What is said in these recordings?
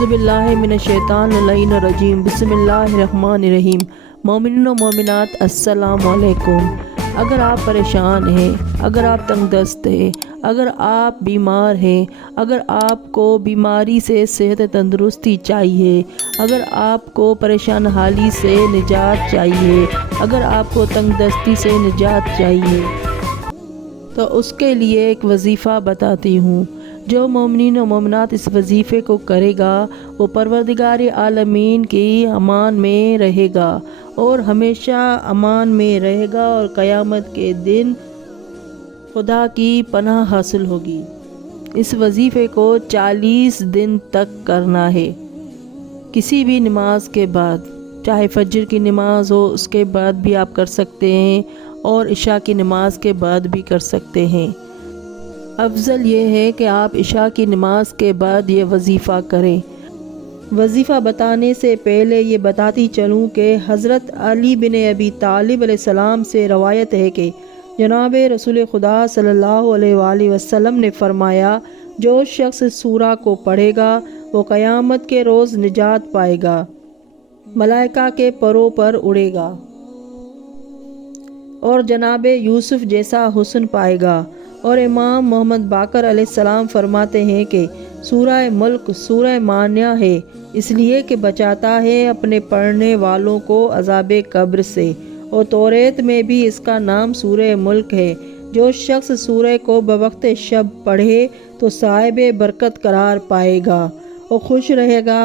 اعوذ باللہ من الشیطان اللعین الرجیم بسم اللہ الرحمن الرحیم۔ مومنین و مومنات السلام علیکم۔ اگر آپ پریشان ہیں، اگر آپ تنگ دست ہیں، اگر آپ بیمار ہیں، اگر آپ کو بیماری سے صحت تندرستی چاہیے، اگر آپ کو پریشان حالی سے نجات چاہیے، اگر آپ کو تنگ دستی سے نجات چاہیے تو اس کے لیے ایک وظیفہ بتاتی ہوں۔ جو مومنین و مومنات اس وظیفے کو کرے گا وہ پروردگار عالمین کی امان میں رہے گا اور ہمیشہ امان میں رہے گا اور قیامت کے دن خدا کی پناہ حاصل ہوگی۔ اس وظیفے کو 40 دن تک کرنا ہے۔ کسی بھی نماز کے بعد، چاہے فجر کی نماز ہو اس کے بعد بھی آپ کر سکتے ہیں اور عشاء کی نماز کے بعد بھی کر سکتے ہیں۔ افضل یہ ہے کہ آپ عشاء کی نماز کے بعد یہ وظیفہ کریں۔ وظیفہ بتانے سے پہلے یہ بتاتی چلوں کہ حضرت علی بن ابی طالب علیہ السلام سے روایت ہے کہ جناب رسول خدا صلی اللہ علیہ وآلہ وسلم نے فرمایا، جو شخص سورہ کو پڑھے گا وہ قیامت کے روز نجات پائے گا، ملائکہ کے پروں پر اڑے گا اور جناب یوسف جیسا حسن پائے گا۔ اور امام محمد باقر علیہ السلام فرماتے ہیں کہ سورہ ملک سورہ مانیہ ہے، اس لیے کہ بچاتا ہے اپنے پڑھنے والوں کو عذاب قبر سے، اور توریت میں بھی اس کا نام سورہ ملک ہے۔ جو شخص سورہ کو بوقت شب پڑھے تو صاحب برکت قرار پائے گا اور خوش رہے گا،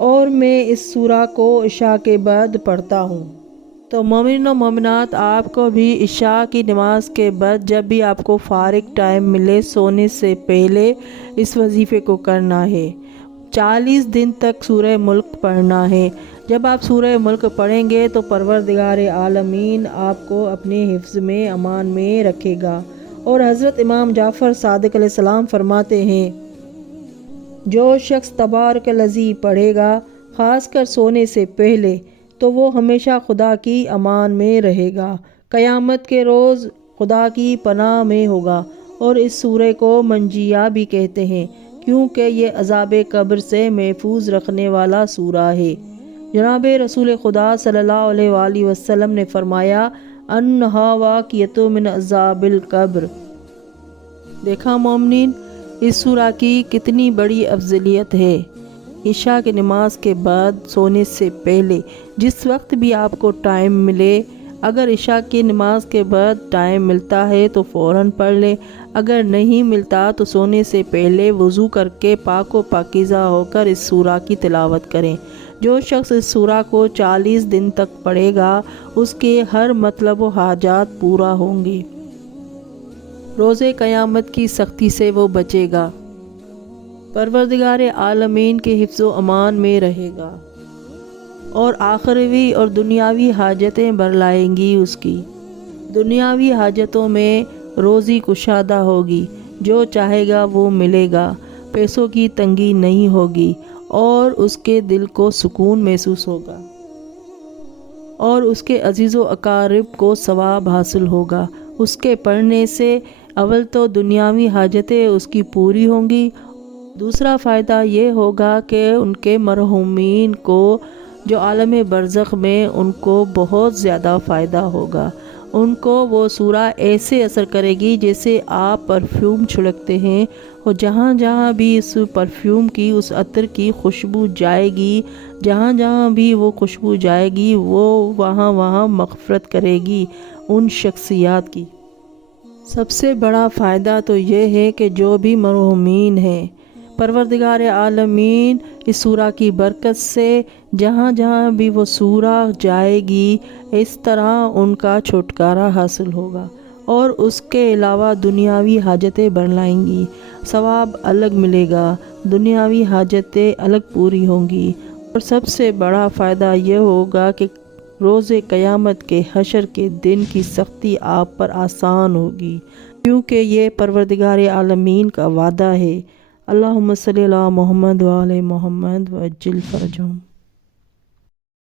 اور میں اس سورہ کو عشاء کے بعد پڑھتا ہوں۔ تو مومنین و مومنات، آپ کو بھی عشاء کی نماز کے بعد جب بھی آپ کو فارغ ٹائم ملے سونے سے پہلے اس وظیفے کو کرنا ہے۔ 40 دن تک سورہ ملک پڑھنا ہے۔ جب آپ سورہ ملک پڑھیں گے تو پروردگار عالمین آپ کو اپنے حفظ میں امان میں رکھے گا۔ اور حضرت امام جعفر صادق علیہ السلام فرماتے ہیں، جو شخص تبارک الذی پڑھے گا خاص کر سونے سے پہلے تو وہ ہمیشہ خدا کی امان میں رہے گا، قیامت کے روز خدا کی پناہ میں ہوگا۔ اور اس سورے کو منجیہ بھی کہتے ہیں کیونکہ یہ عذاب قبر سے محفوظ رکھنے والا سورہ ہے۔ جناب رسول خدا صلی اللہ علیہ وآلہ وسلم نے فرمایا، انہا واقیۃ من عذاب القبر۔ دیکھا مومنین، اس سورہ کی کتنی بڑی افضلیت ہے۔ عشاء کی نماز کے بعد سونے سے پہلے جس وقت بھی آپ کو ٹائم ملے، اگر عشاء کی نماز کے بعد ٹائم ملتا ہے تو فوراً پڑھ لیں، اگر نہیں ملتا تو سونے سے پہلے وضو کر کے پاک و پاکیزہ ہو کر اس سورہ کی تلاوت کریں۔ جو شخص اس سورہ کو 40 دن تک پڑھے گا اس کے ہر مطلب و حاجات پورا ہوں گے، روز قیامت کی سختی سے وہ بچے گا، پروردگار عالمین کے حفظ و امان میں رہے گا اور آخروی اور دنیاوی حاجتیں برلائیں گی۔ اس کی دنیاوی حاجتوں میں روزی کشادہ ہوگی، جو چاہے گا وہ ملے گا، پیسوں کی تنگی نہیں ہوگی اور اس کے دل کو سکون محسوس ہوگا اور اس کے عزیز و اقارب کو ثواب حاصل ہوگا۔ اس کے پڑھنے سے اول تو دنیاوی حاجتیں اس کی پوری ہوں گی، دوسرا فائدہ یہ ہوگا کہ ان کے مرحومین کو جو عالم برزخ میں ان کو بہت زیادہ فائدہ ہوگا۔ ان کو وہ سورہ ایسے اثر کرے گی جیسے آپ پرفیوم چھڑکتے ہیں، اور جہاں جہاں بھی اس پرفیوم کی اس عطر کی خوشبو جائے گی، جہاں جہاں بھی وہ خوشبو جائے گی وہ وہاں وہاں مغفرت کرے گی ان شخصیات کی۔ سب سے بڑا فائدہ تو یہ ہے کہ جو بھی مرحومین ہیں، پروردگار عالمین اس سورہ کی برکت سے جہاں جہاں بھی وہ سورہ جائے گی اس طرح ان کا چھٹکارا حاصل ہوگا اور اس کے علاوہ دنیاوی حاجتیں برلائیں گی، ثواب الگ ملے گا، دنیاوی حاجتیں الگ پوری ہوں گی۔ اور سب سے بڑا فائدہ یہ ہوگا کہ روز قیامت کے حشر کے دن کی سختی آپ پر آسان ہوگی، کیونکہ یہ پروردگار عالمین کا وعدہ ہے۔ اللہم صلی علی محمد وعلی محمد وعجل فرجہم۔